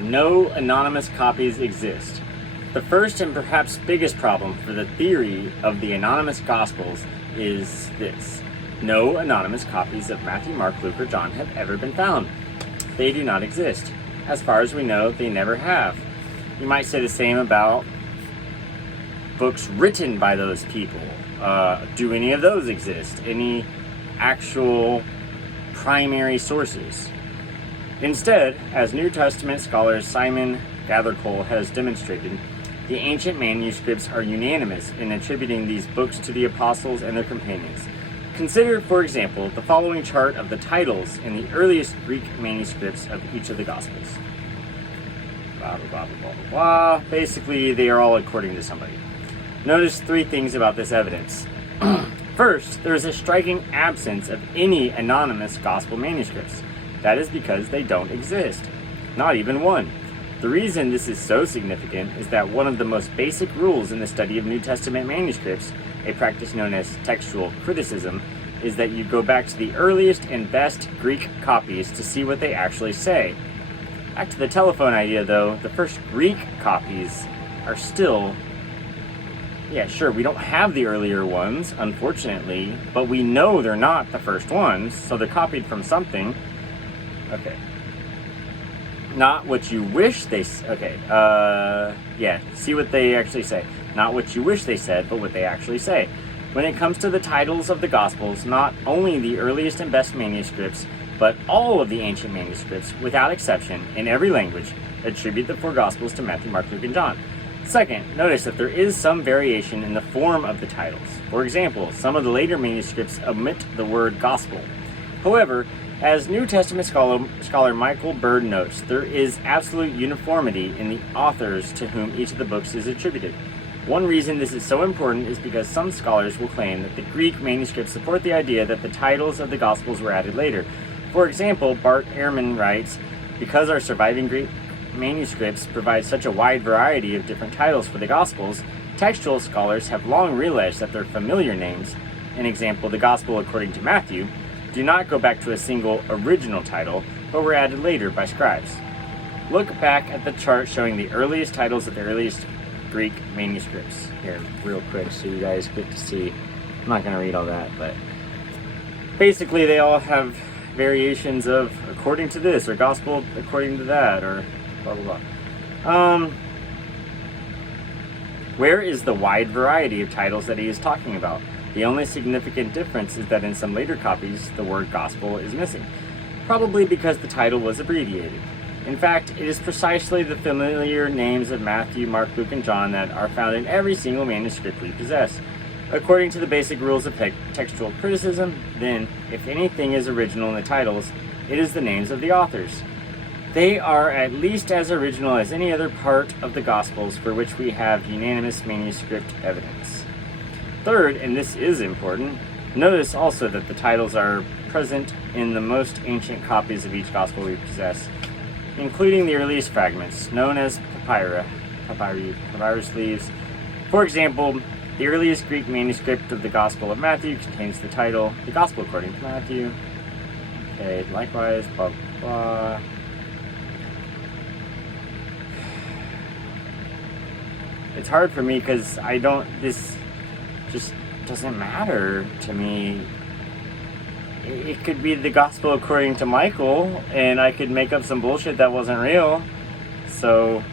No anonymous copies exist. The first and perhaps biggest problem for the theory of the anonymous Gospels is this. No anonymous copies of Matthew, Mark, Luke, or John have ever been found. They do not exist. As far as we know, they never have. You might say the same about books written by those people. Do any of those exist? Any actual primary sources? Instead, as New Testament scholar Simon Gathercole has demonstrated, the ancient manuscripts are unanimous in attributing these books to the apostles and their companions. Consider, for example, the following chart of the titles in the earliest Greek manuscripts of each of the Gospels. Blah, blah, blah, blah, blah, blah. Basically, they are all according to somebody. Notice three things about this evidence. First, there is a striking absence of any anonymous Gospel manuscripts. That is because they don't exist. Not even one. The reason this is so significant is that one of the most basic rules in the study of New Testament manuscripts, a practice known as textual criticism, is that you go back to the earliest and best Greek copies to see what they actually say. Back to the telephone idea though, the first Greek copies are still, yeah, sure, we don't have the earlier ones, unfortunately, but we know they're not the first ones, so they're copied from something. Okay. Not what you wish they... Okay, yeah, see what they actually say. Not what you wish they said, but what they actually say. When it comes to the titles of the Gospels, not only the earliest and best manuscripts, but all of the ancient manuscripts, without exception, in every language, attribute the four Gospels to Matthew, Mark, Luke, and John. Second, notice that there is some variation in the form of the titles. For example, some of the later manuscripts omit the word Gospel. However, as New Testament scholar Michael Bird notes, there is absolute uniformity in the authors to whom each of the books is attributed. One reason this is so important is because some scholars will claim that the Greek manuscripts support the idea that the titles of the Gospels were added later. For example, Bart Ehrman writes, because our surviving Greek manuscripts provide such a wide variety of different titles for the Gospels, textual scholars have long realized that their familiar names, an example, the Gospel according to Matthew, do not go back to a single original title, but were added later by scribes. Look back at the chart showing the earliest titles of the earliest Greek manuscripts. Here, real quick, so you guys get to see. I'm not going to read all that, but basically they all have variations of according to this, or gospel according to that, or blah, blah, blah. Where is the wide variety of titles that he is talking about? The only significant difference is that in some later copies, the word gospel is missing, probably because the title was abbreviated. In fact, it is precisely the familiar names of Matthew, Mark, Luke, and John that are found in every single manuscript we possess. According to the basic rules of textual criticism, then, if anything is original in the titles, it is the names of the authors. They are at least as original as any other part of the Gospels for which we have unanimous manuscript evidence. Third, and this is important, notice also that the titles are present in the most ancient copies of each Gospel we possess, including the earliest fragments, known as papyrus leaves. For example, the earliest Greek manuscript of the Gospel of Matthew contains the title, The Gospel According to Matthew. Okay, likewise, blah, blah, blah. It's hard for me because this just doesn't matter to me. It could be the Gospel according to Michael, and I could make up some bullshit that wasn't real. So,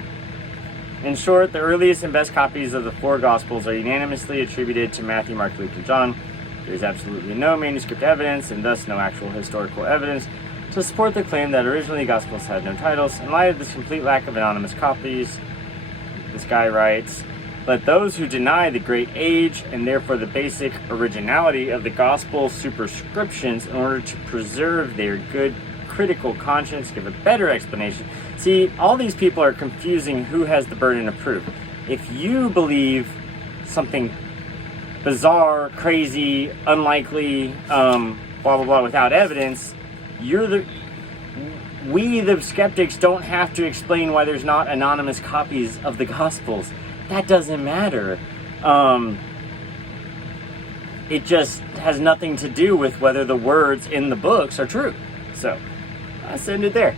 in short, the earliest and best copies of the four Gospels are unanimously attributed to Matthew, Mark, Luke, and John. There is absolutely no manuscript evidence, and thus no actual historical evidence, to support the claim that originally the Gospels had no titles. In light of this complete lack of anonymous copies, this guy writes, let those who deny the great age and therefore the basic originality of the gospel superscriptions in order to preserve their good critical conscience give a better explanation. See, all these people are confusing who has the burden of proof. If you believe something bizarre, crazy, unlikely, blah, blah, blah, without evidence, we, the skeptics, don't have to explain why there's not anonymous copies of the Gospels. That doesn't matter. It just has nothing to do with whether the words in the books are true. So, let's end it there.